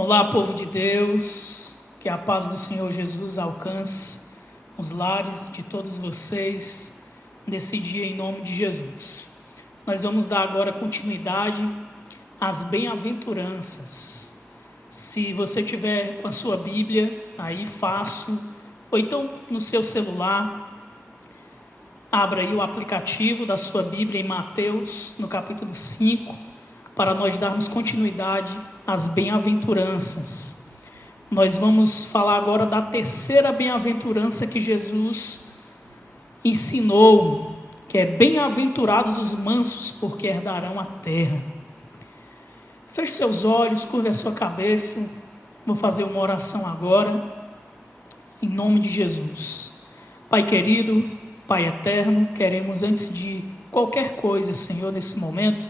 Olá, povo de Deus, que a paz do Senhor Jesus alcance os lares de todos vocês nesse dia em nome de Jesus. Nós vamos dar agora continuidade às bem-aventuranças. Se você tiver com a sua Bíblia aí fácil, ou então no seu celular, abra aí o aplicativo da sua Bíblia em Mateus, no capítulo 5, para nós darmos continuidade às bem-aventuranças. Nós vamos falar agora da terceira bem-aventurança que Jesus ensinou, que é bem-aventurados os mansos, porque herdarão a terra. Feche seus olhos, curve a sua cabeça, vou fazer uma oração agora, em nome de Jesus. Pai querido, Pai eterno, queremos antes de qualquer coisa, Senhor, nesse momento,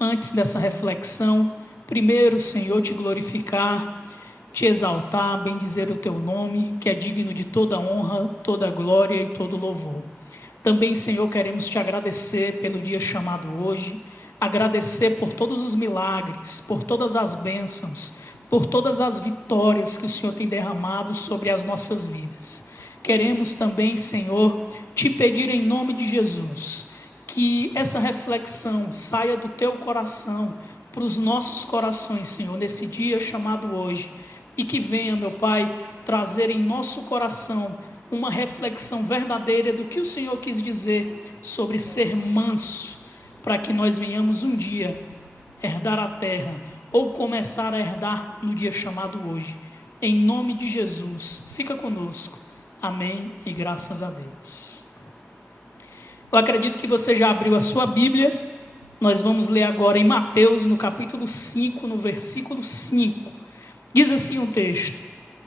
antes dessa reflexão, primeiro, Senhor, te glorificar, te exaltar, bendizer o teu nome, que é digno de toda honra, toda glória e todo louvor. Também, Senhor, queremos te agradecer pelo dia chamado hoje, agradecer por todos os milagres, por todas as bênçãos, por todas as vitórias que o Senhor tem derramado sobre as nossas vidas. Queremos também, Senhor, te pedir em nome de Jesus, que essa reflexão saia do teu coração para os nossos corações, Senhor, nesse dia chamado hoje, e que venha, meu Pai, trazer em nosso coração uma reflexão verdadeira do que o Senhor quis dizer sobre ser manso, para que nós venhamos um dia herdar a terra, ou começar a herdar no dia chamado hoje. Em nome de Jesus, fica conosco. Amém e graças a Deus. Eu acredito que você já abriu a sua Bíblia. Nós vamos ler agora em Mateus, no capítulo 5, no versículo 5. Diz assim o texto: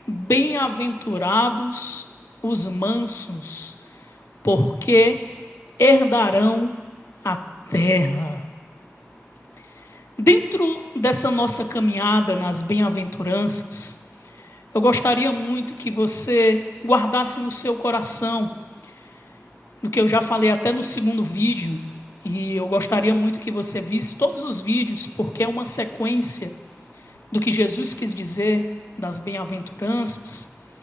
bem-aventurados os mansos, porque herdarão a terra. Dentro dessa nossa caminhada nas bem-aventuranças, eu gostaria muito que você guardasse no seu coração do que eu já falei até no segundo vídeo, e eu gostaria muito que você visse todos os vídeos, porque é uma sequência do que Jesus quis dizer das bem-aventuranças,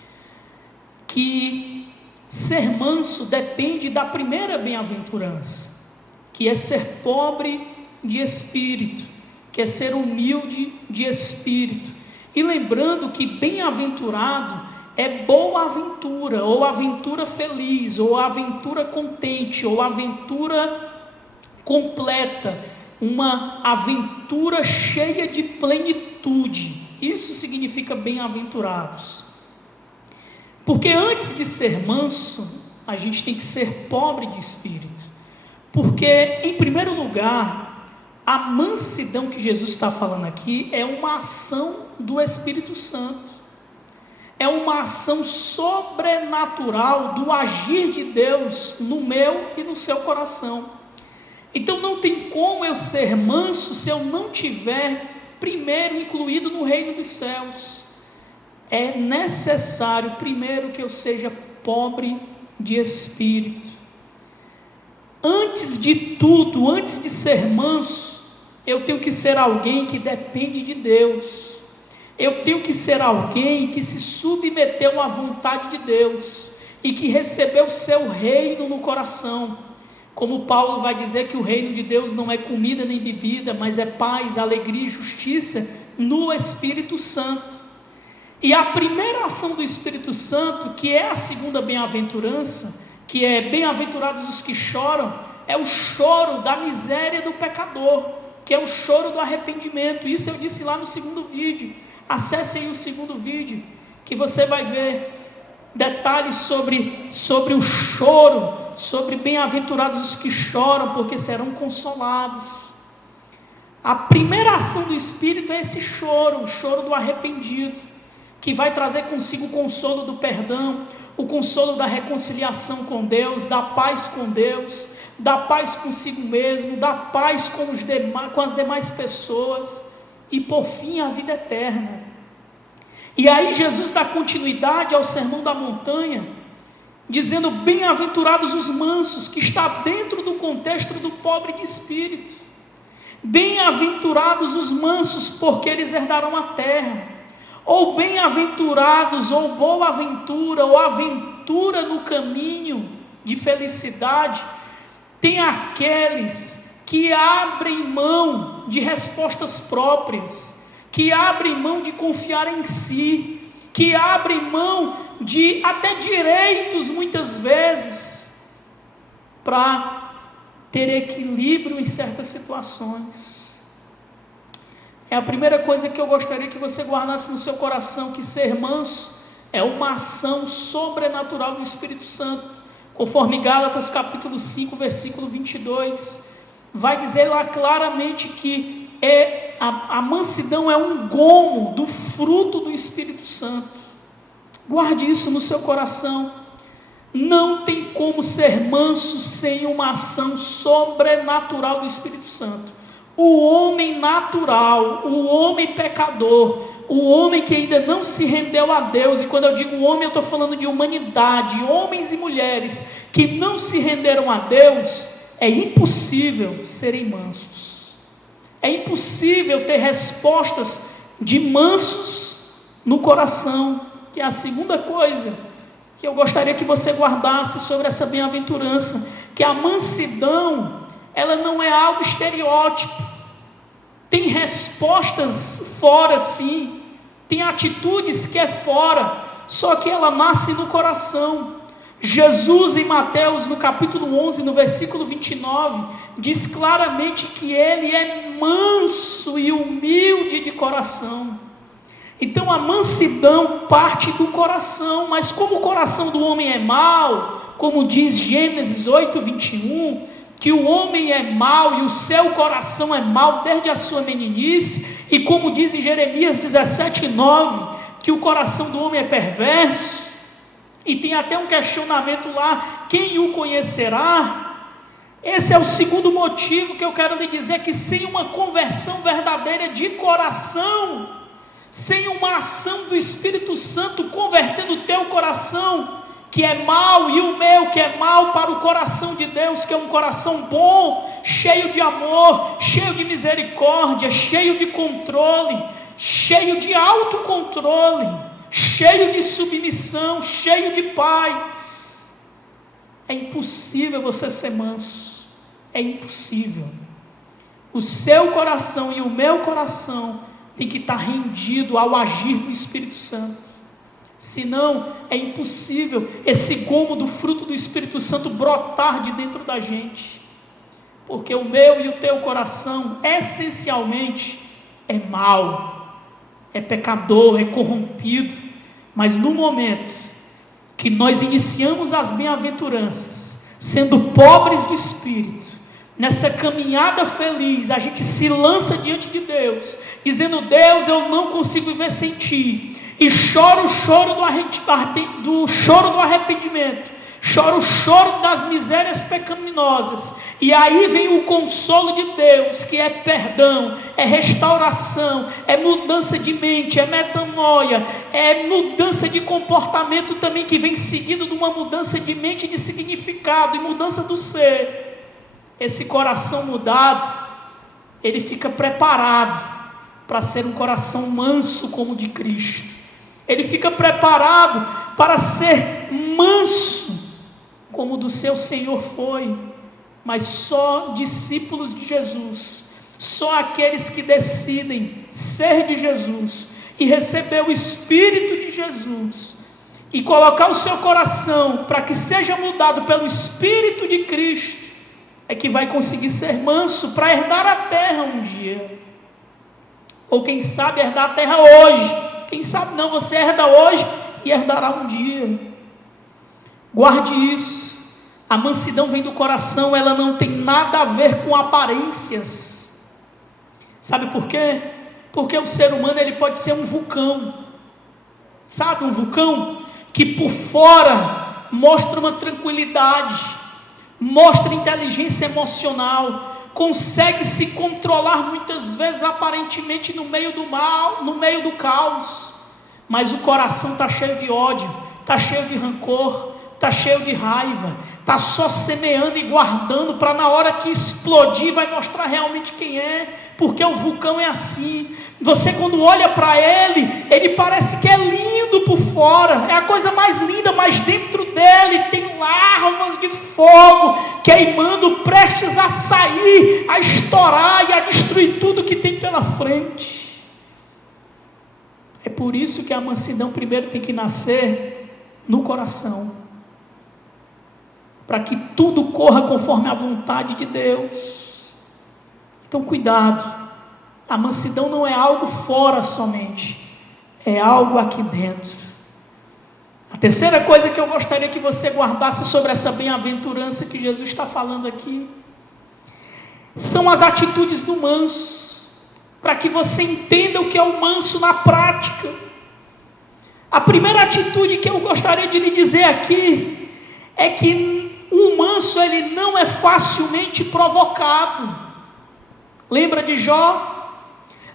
que ser manso depende da primeira bem-aventurança, que é ser pobre de espírito, que é ser humilde de espírito, e lembrando que bem-aventurado é boa aventura, ou aventura feliz, ou aventura contente, ou aventura completa, uma aventura cheia de plenitude. Isso significa bem-aventurados. Porque antes de ser manso, a gente tem que ser pobre de espírito. Porque, em primeiro lugar, a mansidão que Jesus está falando aqui é uma ação do Espírito Santo. É uma ação sobrenatural do agir de Deus no meu e no seu coração. Então não tem como eu ser manso se eu não tiver primeiro incluído no reino dos céus. É necessário primeiro que eu seja pobre de espírito. Antes de tudo, antes de ser manso, eu tenho que ser alguém que depende de Deus. Eu tenho que ser alguém que se submeteu à vontade de Deus e que recebeu o seu reino no coração. Como Paulo vai dizer que o reino de Deus não é comida nem bebida, mas é paz, alegria e justiça no Espírito Santo. E a primeira ação do Espírito Santo, que é a segunda bem-aventurança, que é bem-aventurados os que choram, é o choro da miséria do pecador, que é o choro do arrependimento. Isso eu disse lá no segundo vídeo. Acessem o segundo vídeo, que você vai ver detalhes sobre o choro, sobre bem-aventurados os que choram, porque serão consolados. A primeira ação do Espírito é esse choro, o choro do arrependido, que vai trazer consigo o consolo do perdão, o consolo da reconciliação com Deus, da paz com Deus, da paz consigo mesmo, da paz com as demais pessoas, e por fim a vida eterna. E aí Jesus dá continuidade ao Sermão da Montanha, dizendo: bem-aventurados os mansos, que está dentro do contexto do pobre de espírito. Bem-aventurados os mansos, porque eles herdarão a terra. ou bem-aventurados, ou boa aventura, ou aventura no caminho de felicidade, tem aqueles que abrem mão de respostas próprias, que abrem mão de confiar em si, que abrem mão de até direitos muitas vezes, para ter equilíbrio em certas situações. É a primeira coisa que eu gostaria que você guardasse no seu coração, que ser manso é uma ação sobrenatural do Espírito Santo, conforme Gálatas capítulo 5, versículo 22, vai dizer lá claramente que a mansidão é um gomo do fruto do Espírito Santo. Guarde isso no seu coração. Não tem como ser manso sem uma ação sobrenatural do Espírito Santo. O homem natural, o homem pecador, o homem que ainda não se rendeu a Deus, e quando eu digo homem, eu estou falando de humanidade, homens e mulheres que não se renderam a Deus, é impossível serem mansos. É impossível ter respostas de mansos no coração, que é a segunda coisa que eu gostaria que você guardasse sobre essa bem-aventurança, que a mansidão, ela não é algo estereótipo. Tem respostas fora sim, tem atitudes que é fora, só que ela nasce no coração. Jesus em Mateus no capítulo 11, no versículo 29, diz claramente que ele é manso e humilde de coração. Então a mansidão parte do coração, mas como o coração do homem é mau, como diz Gênesis 8, 21, que o homem é mau e o seu coração é mau desde a sua meninice, e como diz em Jeremias 17, 9, que o coração do homem é perverso, e tem até um questionamento lá, quem o conhecerá? Esse é o segundo motivo que eu quero lhe dizer, que sem uma conversão verdadeira de coração, sem uma ação do Espírito Santo convertendo o teu coração, que é mau, e o meu que é mau, para o coração de Deus, que é um coração bom, cheio de amor, cheio de misericórdia, cheio de controle, cheio de autocontrole, cheio de submissão, cheio de paz. É impossível você ser manso, é impossível. O seu coração e o meu coração tem que estar rendido ao agir do Espírito Santo. Senão é impossível esse gomo do fruto do Espírito Santo brotar de dentro da gente. Porque o meu e o teu coração essencialmente é mau, é pecador, é corrompido. Mas no momento que nós iniciamos as bem-aventuranças, sendo pobres de espírito, nessa caminhada feliz, a gente se lança diante de Deus, dizendo: Deus, eu não consigo viver sem Ti, e choro o choro do arrependimento, choro o choro das misérias pecaminosas, e aí vem o consolo de Deus, que é perdão, é restauração, é mudança de mente, é metanoia, é mudança de comportamento também, que vem seguido de uma mudança de mente, de significado e mudança do ser. Esse coração mudado, ele fica preparado para ser um coração manso como o de Cristo. Ele fica preparado para ser manso como o do seu Senhor foi. Mas só discípulos de Jesus, só aqueles que decidem ser de Jesus e receber o Espírito de Jesus e colocar o seu coração para que seja mudado pelo Espírito de Cristo, é que vai conseguir ser manso para herdar a terra um dia. Ou quem sabe herdar a terra hoje. Quem sabe não, você herda hoje e herdará um dia. Guarde isso. A mansidão vem do coração, ela não tem nada a ver com aparências. Sabe por quê? Porque o ser humano, ele pode ser um vulcão. Sabe, um vulcão que por fora mostra uma tranquilidade, mostra inteligência emocional, consegue se controlar muitas vezes aparentemente no meio do mal, no meio do caos, mas o coração está cheio de ódio, está cheio de rancor, está cheio de raiva, está só semeando e guardando para na hora que explodir vai mostrar realmente quem é, porque o vulcão é assim. Você quando olha para ele parece que é lindo por fora, é a coisa mais linda, mas dentro dele tem larvas de fogo queimando, prestes a sair, a estourar e a destruir tudo que tem pela frente. É por isso que a mansidão primeiro tem que nascer no coração, para que tudo corra conforme a vontade de Deus. Então cuidado, a mansidão não é algo fora somente, é algo aqui dentro. A terceira coisa que eu gostaria que você guardasse sobre essa bem-aventurança que Jesus está falando aqui, são as atitudes do manso, para que você entenda o que é o manso na prática. A primeira atitude que eu gostaria de lhe dizer aqui, é que o manso ele não é facilmente provocado. Lembra de Jó?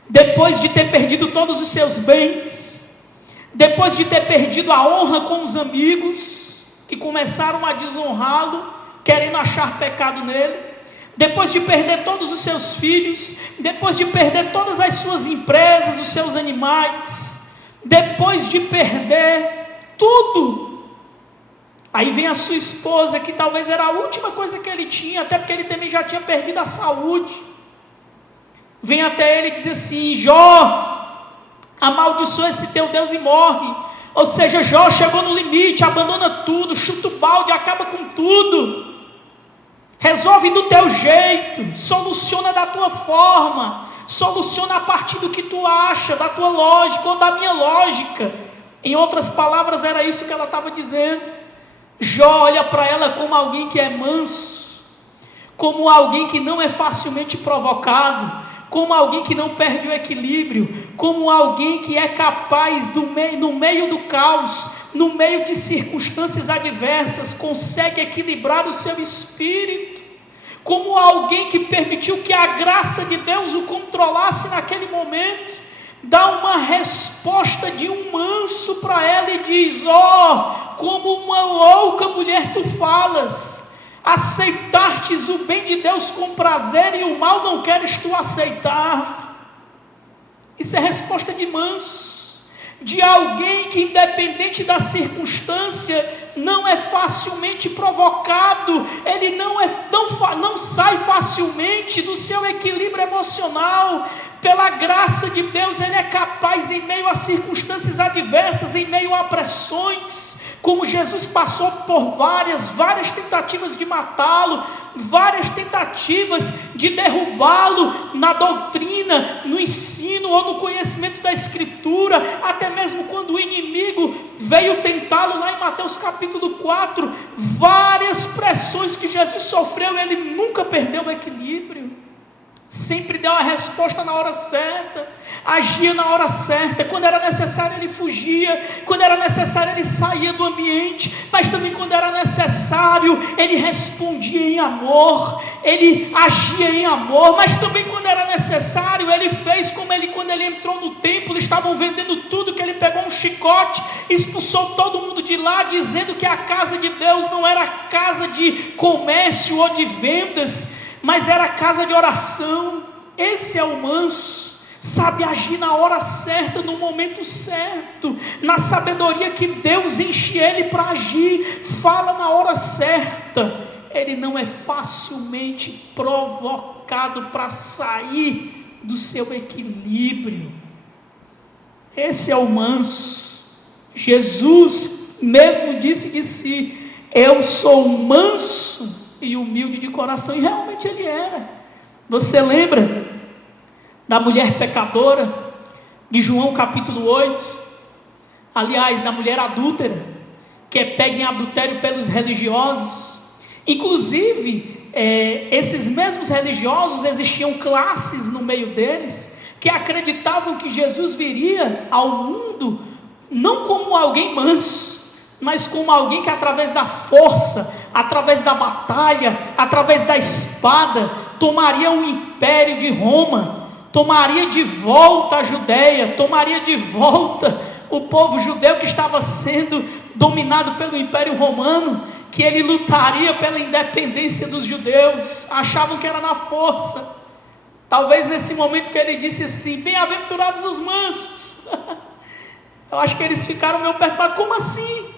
Depois de ter perdido todos os seus bens, depois de ter perdido a honra com os amigos, que começaram a desonrá-lo, querendo achar pecado nele, depois de perder todos os seus filhos, depois de perder todas as suas empresas, os seus animais, depois de perder tudo, aí vem a sua esposa, que talvez era a última coisa que ele tinha, até porque ele também já tinha perdido a saúde, vem até ele e diz assim: Jó, amaldiçoa esse teu Deus e morre. Ou seja, Jó chegou no limite, abandona tudo, chuta o balde, acaba com tudo, resolve do teu jeito, soluciona da tua forma, soluciona a partir do que tu acha, da tua lógica ou da minha lógica. Em outras palavras, era isso que ela estava dizendo. Jó olha para ela como alguém que é manso, como alguém que não é facilmente provocado, como alguém que não perde o equilíbrio, como alguém que é capaz, no meio do caos, no meio de circunstâncias adversas, consegue equilibrar o seu espírito, como alguém que permitiu que a graça de Deus o controlasse naquele momento, dá uma resposta de um manso para ela e diz: ó, como uma louca mulher tu falas, aceitastes o bem de Deus com prazer e o mal não queres tu aceitar. Isso é resposta de manso, de alguém que independente da circunstância, não é facilmente provocado, ele não sai facilmente do seu equilíbrio emocional. Pela graça de Deus ele é capaz, em meio a circunstâncias adversas, em meio a pressões, como Jesus passou por várias tentativas de matá-lo, várias tentativas de derrubá-lo na doutrina, no ensino ou no conhecimento da Escritura, até mesmo quando o inimigo veio tentá-lo lá em Mateus capítulo 4, várias pressões que Jesus sofreu, ele nunca perdeu o equilíbrio, sempre deu a resposta na hora certa, agia na hora certa. Quando era necessário ele fugia, quando era necessário ele saía do ambiente, mas também quando era necessário ele respondia em amor, ele agia em amor, mas também quando era necessário ele fez como ele, quando ele entrou no templo, estavam vendendo tudo, que ele pegou um chicote, expulsou todo mundo de lá, dizendo que a casa de Deus não era casa de comércio ou de vendas, mas era casa de oração. Esse é o manso, sabe agir na hora certa, no momento certo, na sabedoria que Deus enche ele para agir, fala na hora certa. Ele não é facilmente provocado para sair do seu equilíbrio. Esse é o manso. Jesus mesmo disse de si: eu sou manso e humilde de coração, e realmente ele era. Você lembra da mulher pecadora de João capítulo 8, aliás, da mulher adúltera, que é pega em adultério pelos religiosos? Inclusive, esses mesmos religiosos, existiam classes no meio deles, que acreditavam que Jesus viria ao mundo, não como alguém manso, mas como alguém que através da força, através da batalha, através da espada, tomaria o império de Roma, tomaria de volta a Judéia, tomaria de volta o povo judeu que estava sendo dominado pelo Império Romano, que ele lutaria pela independência dos judeus. Achavam que era na força. Talvez nesse momento que ele disse assim: bem-aventurados os mansos. Eu acho que eles ficaram meio perturbados. Como assim?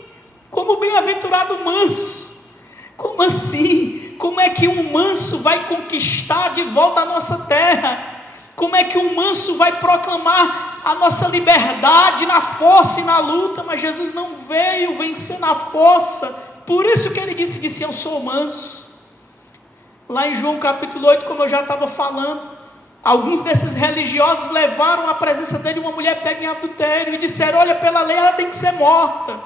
Como bem-aventurado manso? Como assim? Como é que um manso vai conquistar de volta a nossa terra? Como é que um manso vai proclamar a nossa liberdade na força e na luta? Mas Jesus não veio vencer na força. Por isso que ele disse: eu sou manso. Lá em João capítulo 8, como eu já estava falando, alguns desses religiosos levaram à presença dele uma mulher pega em adultério e disseram: olha, pela lei ela tem que ser morta.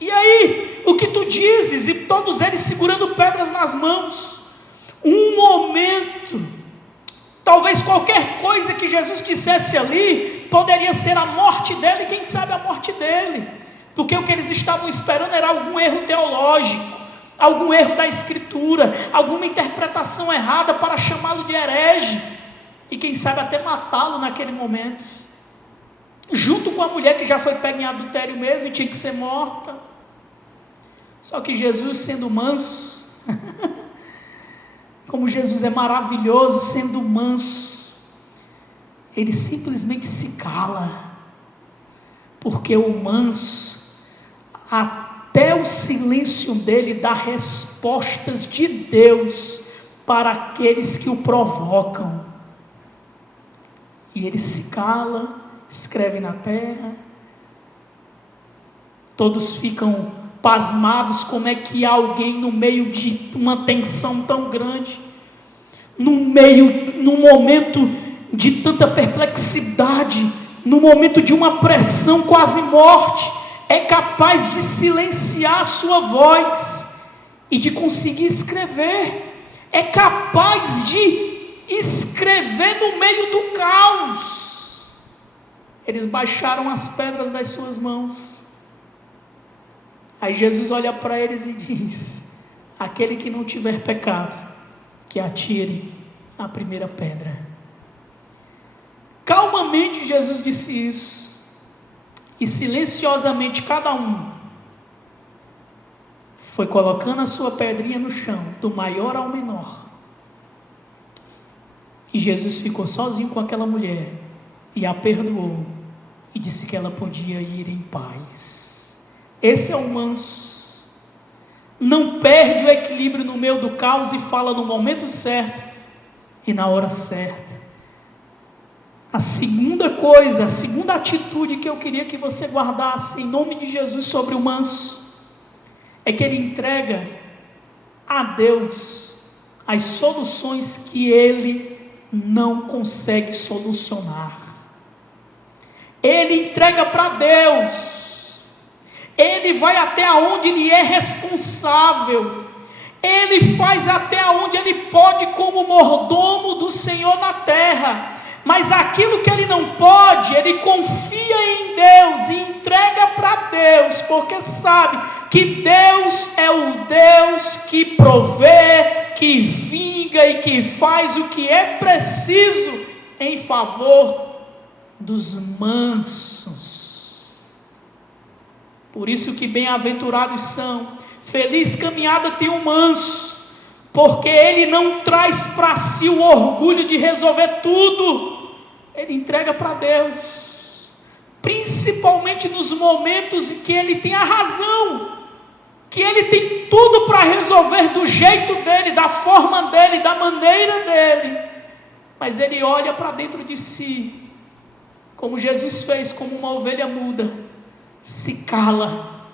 E aí, o que tu dizes? E todos eles segurando pedras nas mãos. Um momento, talvez qualquer coisa que Jesus dissesse ali, poderia ser a morte dele, quem sabe a morte dele. Porque o que eles estavam esperando era algum erro teológico, algum erro da escritura, alguma interpretação errada para chamá-lo de herege, e quem sabe até matá-lo naquele momento, junto com a mulher que já foi pega em adultério mesmo e tinha que ser morta. Só que Jesus, sendo manso, como Jesus é maravilhoso sendo manso, ele simplesmente se cala, porque o manso, até o silêncio dele dá respostas de Deus para aqueles que o provocam. E ele se cala, escreve na terra. Todos ficam pasmados, como é que alguém no meio de uma tensão tão grande, num momento de tanta perplexidade, no momento de uma pressão quase morte, é capaz de silenciar a sua voz e de conseguir escrever, é capaz de escrever no meio do caos. Eles baixaram as pedras das suas mãos. Aí Jesus olha para eles e diz: aquele que não tiver pecado, que atire a primeira pedra. Calmamente Jesus disse isso, e silenciosamente cada um foi colocando a sua pedrinha no chão, do maior ao menor. E Jesus ficou sozinho com aquela mulher, e a perdoou, e disse que ela podia ir em paz. Esse é o manso, não perde o equilíbrio no meio do caos e fala no momento certo e na hora certa. A segunda coisa, a segunda atitude que eu queria que você guardasse em nome de Jesus sobre o manso, é que ele entrega a Deus as soluções que ele não consegue solucionar. Ele entrega para Deus. Ele vai até onde ele é responsável, ele faz até onde ele pode como mordomo do Senhor na terra, mas aquilo que ele não pode, ele confia em Deus e entrega para Deus, porque sabe que Deus é o Deus que provê, que vinga e que faz o que é preciso em favor dos mansos. Por isso que bem-aventurados são, feliz caminhada tem o manso, porque ele não traz para si o orgulho de resolver tudo, ele entrega para Deus, principalmente nos momentos em que ele tem a razão, que ele tem tudo para resolver do jeito dele, da forma dele, da maneira dele, mas ele olha para dentro de si, como Jesus fez, como uma ovelha muda, se cala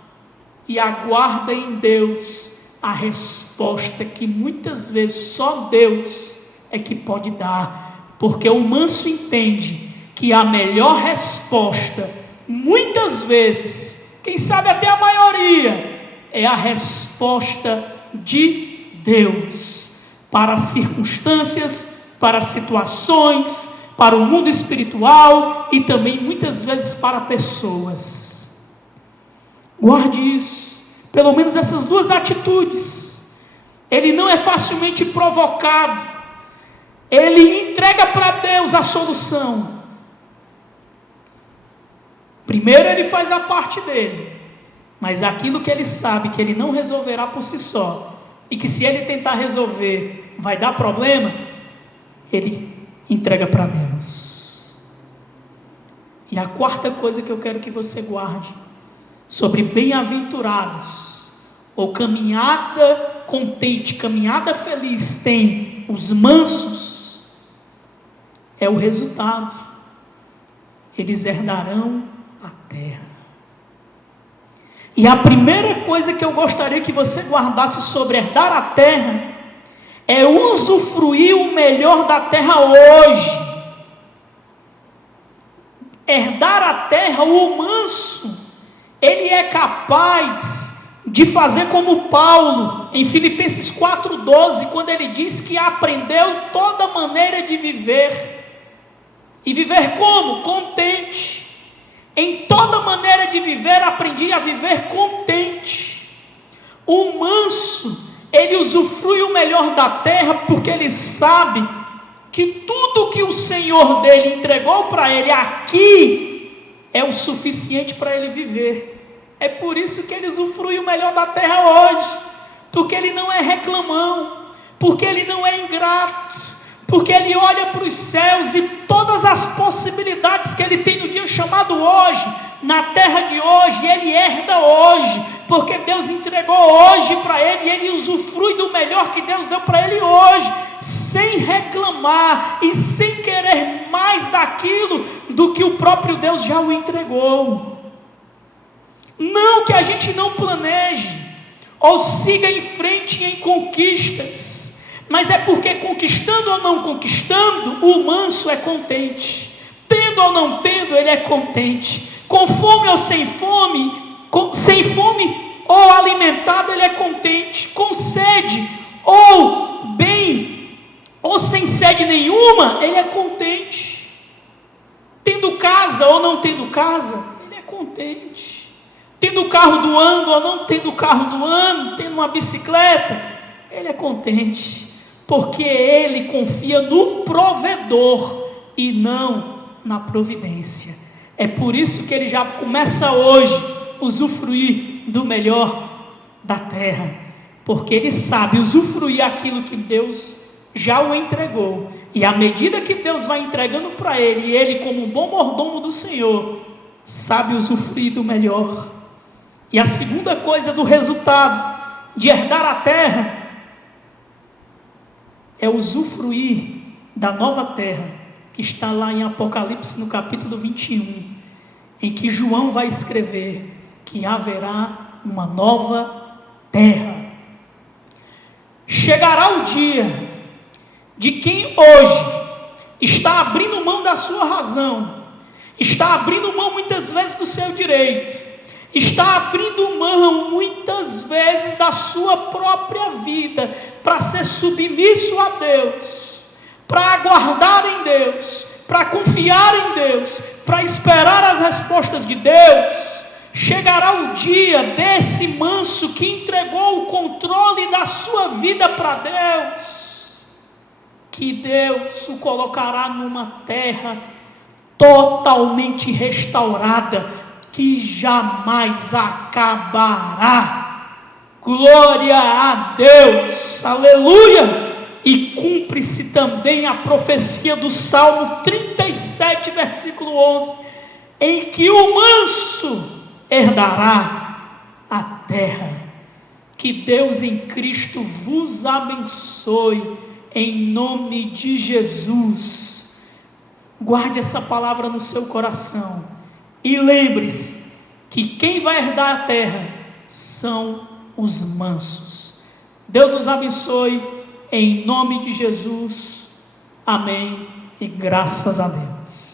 e aguarda em Deus a resposta que muitas vezes só Deus é que pode dar, porque o manso entende que a melhor resposta, muitas vezes, quem sabe até a maioria, é a resposta de Deus para circunstâncias, para situações, para o mundo espiritual e também muitas vezes para pessoas. Guarde isso, pelo menos essas duas atitudes. Ele não é facilmente provocado, ele entrega para Deus a solução. Primeiro ele faz a parte dele, mas aquilo que ele sabe que ele não resolverá por si só, e que se ele tentar resolver vai dar problema, ele entrega para Deus. E a quarta coisa que eu quero que você guarde sobre bem-aventurados, ou caminhada contente, caminhada feliz, tem os mansos, é o resultado: eles herdarão a terra. E a primeira coisa que eu gostaria que você guardasse sobre herdar a terra é usufruir o melhor da terra hoje. Herdar a terra, o manso, ele é capaz de fazer como Paulo, em Filipenses 4,12, quando ele diz que aprendeu toda maneira de viver. E viver como? Contente. Em toda maneira de viver, aprendi a viver contente. O manso, ele usufrui o melhor da terra, porque ele sabe que tudo que o Senhor dele entregou para ele aqui é o suficiente para ele viver. É por isso que ele usufrui o melhor da terra hoje, porque ele não é reclamão, porque ele não é ingrato, porque ele olha para os céus e todas as possibilidades que ele tem no dia chamado hoje, na terra de hoje, ele herda hoje, porque Deus entregou hoje para ele, e ele usufrui do melhor que Deus deu para ele hoje, sem reclamar e sem querer mais daquilo do que o próprio Deus já o entregou. Não que a gente não planeje ou siga em frente em conquistas, mas é porque conquistando ou não conquistando, o manso é contente. Tendo ou não tendo, ele é contente. Com fome ou sem fome, sem fome ou alimentado, ele é contente. Com sede ou bem, ou sem sede nenhuma, ele é contente. Tendo casa ou não tendo casa, ele é contente. Tendo carro do ano ou não tendo carro do ano, tendo uma bicicleta, ele é contente. Porque ele confia no provedor e não na providência. É por isso que ele já começa hoje a usufruir do melhor da terra, porque ele sabe usufruir aquilo que Deus já o entregou, e à medida que Deus vai entregando para ele, e ele, como um bom mordomo do Senhor, sabe usufruir do melhor. E a segunda coisa do resultado de herdar a terra é usufruir da nova terra, que está lá em Apocalipse no capítulo 21, em que João vai escrever que haverá uma nova terra. Chegará o dia de quem hoje está abrindo mão da sua razão, está abrindo mão muitas vezes do seu direito, está abrindo mão muitas vezes da sua própria vida para ser submisso a Deus, para aguardar em Deus, para confiar em Deus, para esperar as respostas de Deus. Chegará o dia desse manso que entregou o controle da sua vida para Deus, que Deus o colocará numa terra totalmente restaurada, que jamais acabará. Glória a Deus, aleluia. E cumpre-se também a profecia do Salmo 37, versículo 11, em que o manso herdará a terra. Que Deus em Cristo vos abençoe, em nome de Jesus. Guarde essa palavra no seu coração. E lembre-se que quem vai herdar a terra são os mansos. Deus os abençoe, em nome de Jesus. Amém. E graças a Deus.